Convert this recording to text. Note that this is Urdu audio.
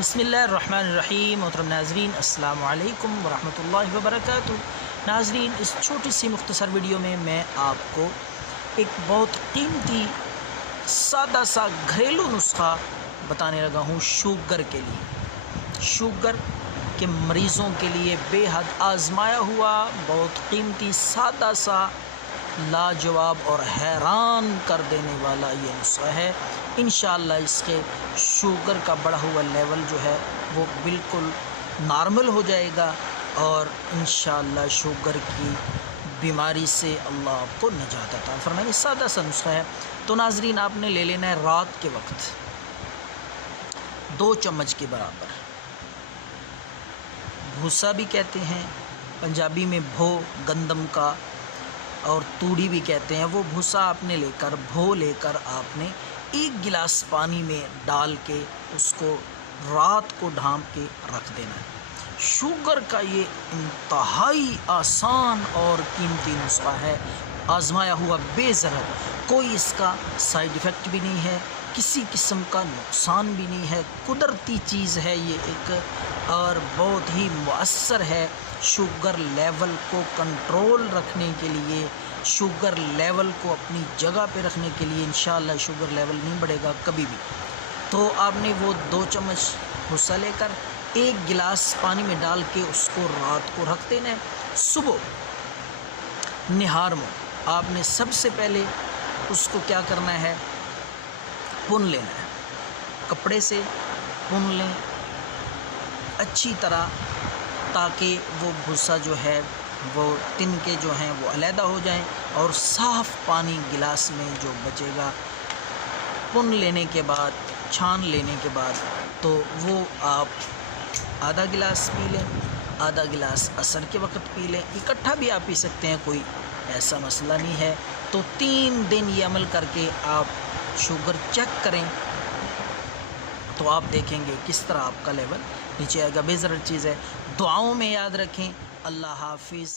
بسم اللہ الرحمن الرحیم۔ محترم ناظرین السلام علیکم ورحمۃ اللہ وبرکاتہ۔ ناظرین، اس چھوٹی سی مختصر ویڈیو میں آپ کو ایک بہت قیمتی سادہ سا گھریلو نسخہ بتانے لگا ہوں شوگر کے لیے، شوگر کے مریضوں کے لیے بے حد آزمایا ہوا بہت قیمتی سادہ سا لاجواب اور حیران کر دینے والا یہ نسخہ ہے۔ انشاءاللہ اس کے شوگر کا بڑھا ہوا لیول جو ہے وہ بالکل نارمل ہو جائے گا اور انشاءاللہ شوگر کی بیماری سے اللہ آپ کو نجات عطا فرمائے۔ سادہ سا نسخہ ہے، تو ناظرین آپ نے لے لینا ہے رات کے وقت 2 چمچ کے برابر بھوسا بھی کہتے ہیں پنجابی میں، بھو گندم کا، اور توڑی بھی کہتے ہیں، وہ بھوسا آپ نے لے کر آپ نے 1 گلاس پانی میں ڈال کے اس کو رات کو ڈھانپ کے رکھ دینا ہے۔ شوگر کا یہ انتہائی آسان اور قیمتی نسخہ ہے، آزمایا ہوا بے ضرر، کوئی اس کا سائیڈ ایفیکٹ بھی نہیں ہے، کسی قسم کا نقصان بھی نہیں ہے، قدرتی چیز ہے یہ ایک، اور بہت ہی مؤثر ہے شوگر لیول کو کنٹرول رکھنے کے لیے، شوگر لیول کو اپنی جگہ پہ رکھنے کے لیے۔ انشاءاللہ شوگر لیول نہیں بڑھے گا کبھی بھی۔ تو آپ نے وہ 2 چمچ بھوسا لے کر 1 گلاس پانی میں ڈال کے اس کو رات کو رکھ دینا ہے۔ صبح نہار میں آپ نے سب سے پہلے اس کو کیا کرنا ہے، پن لینا ہے، کپڑے سے پن لیں اچھی طرح، تاکہ وہ بھوسا جو ہے وہ تن کے جو ہیں وہ علیحدہ ہو جائیں، اور صاف پانی گلاس میں جو بچے گا پن لینے کے بعد، چھان لینے کے بعد، تو وہ آپ آدھا گلاس پی لیں، آدھا گلاس عصر کے وقت پی لیں، اکٹھا بھی آپ پی سکتے ہیں، کوئی ایسا مسئلہ نہیں ہے۔ تو 3 دن یہ عمل کر کے آپ شوگر چیک کریں تو آپ دیکھیں گے کس طرح آپ کا لیول نیچے آئے گا۔ بے ضرر چیز ہے، دعاؤں میں یاد رکھیں۔ اللہ حافظ۔